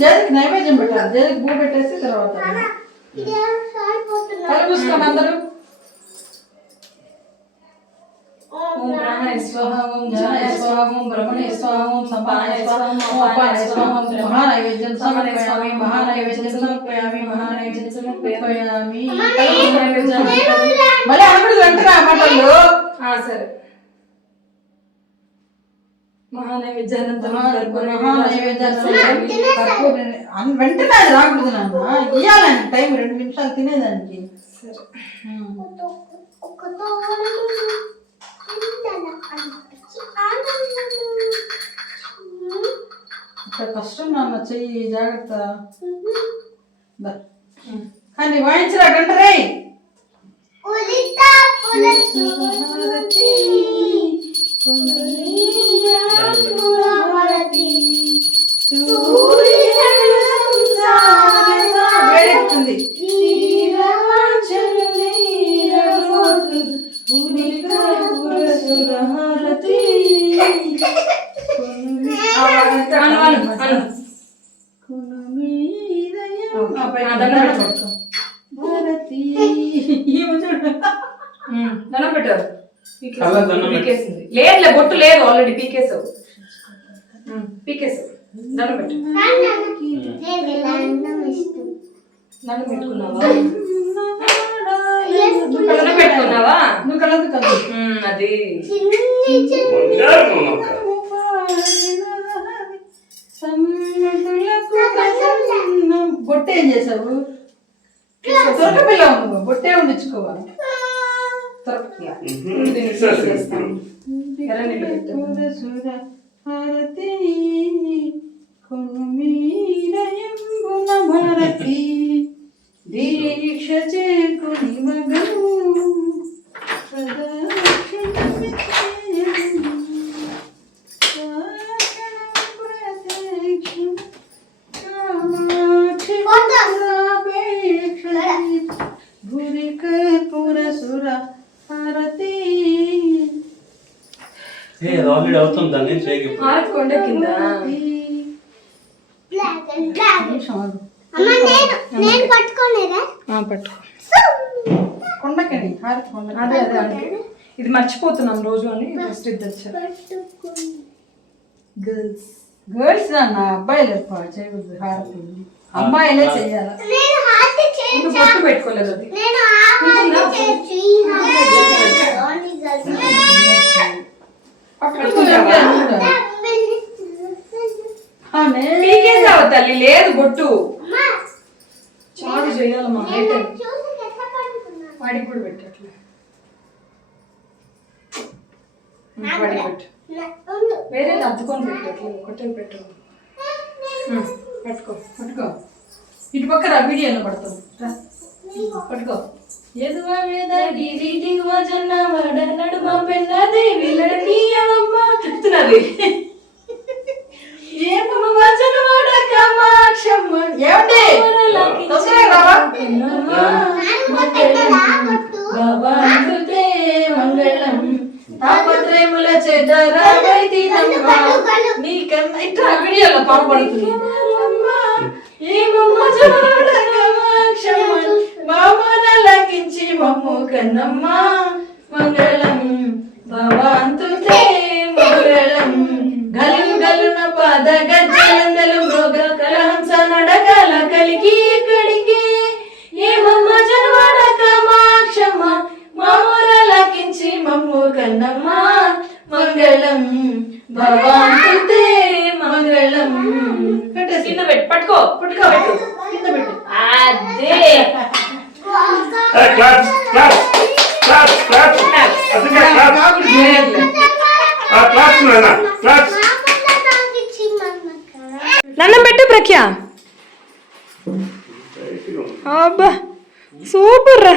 జేజకి నైవేద్యం పెట్టాలి. జేజకి భూ పెట్టేసి తర్వాత కళ్ళు మూసుకోండి అందరూ. ఓం బ్రహ్మణే స్వాహ, ఓం జనాయ స్వాహ, ఓం బ్రహ్మణే స్వాహ, ఓం సంపానాయ స్వాహ, ఓం అపానాయ స్వాహ, ఓం మహానైవేద్యం సమర్పయామి, మహానైవేద్యం సమర్పయామి, మహానైవేద్యం సమర్పయామి. మళ్ళీ అనకూడదు వెంటనే మాటలు. సరే. మహానైవేద్యానంతరం వెంటనే అది రాకూడదు నాన్న, ఇయ్యాలండి టైం 2 నిమిషాలు తినేదానికి. ఇక్కడ కష్టం నాన్న, చెయ్యి జాగ్రత్త. కానీ వాయించరా గంట రే. వేడెక్కుతుంది. దండం పెట్టారు. లేదు బొట్టు లేదు, ఆల్రెడీ పీకేసావు. దండం పెట్టు. దండం పెట్టుకున్నావా? దండం పెట్టుకున్నావా? నువ్వు కలదు కదా అది. బొట్టే ఏం చేసావు? తొరకపిల్ల నువ్వు, బొట్టే ఉండించుకోవాలి. భారతి దీక్ష చేకుని మగను ఆల్రెడీ అవుతుంది దాన్ని కొండ కింద కొండకండి. అదే అదే ఇది మర్చిపోతున్నాం రోజు అని ఫస్ట్ ఇది తెచ్చారు. గర్ల్స్ అన్న, అబ్బాయిలు చేయకూడదు హారతి, అమ్మాయిలే చెయ్యాలి. బొట్టు పెట్టుకోలేదు అది. తల్లి లేదు బొట్టు చాలు చేయాలమ్మా. వాడికి కూడా పెట్టట్లే. వాడికి పెట్టు, వేరే అద్దుకొని పెట్టట్లే, ఒకటే పెట్టు. పట్టుకో పట్టుకో, ఇటు పక్క రా, వీడియోలో పడతాం. పట్టుకో. ఎదువా మీద గిరి దిగువ జొన్న వడ నడుమ పెన్న దేవి లడనీయమ్మ చెప్తున్నది. ఏమమ్మ జనవాడ కామాక్షమ్మ ఏమండి భగవంతుతే మంగళం తాపత్రయముల చేత రావైతినమ్మ నీకన్నా ఇట్లా వీడియోలో పాల్పడుతుంది. ఏమమ్మ జనవాడ కామాక్షమ్మ మామన లకించి మమ్ము కన్నమ్మ మంగళం భగవంతుతే మంగళం గలు గలున పాద గజ్జలందలు మృగ కలహంస నడకల కలికి ఎక్కడికి ఏమమ్మ జనవాడ కామాక్షమ్మ మామూల లకించి మమ్ము కన్నమ్మ మంగళం భగవంతుతే మంగళం. కింద పెట్టు, పట్టుకో పట్టుకో పెట్టు, కింద పెట్టు. అదే దండం పెట్టు ప్రఖ్యా. అబ్బా సూపర్ రా.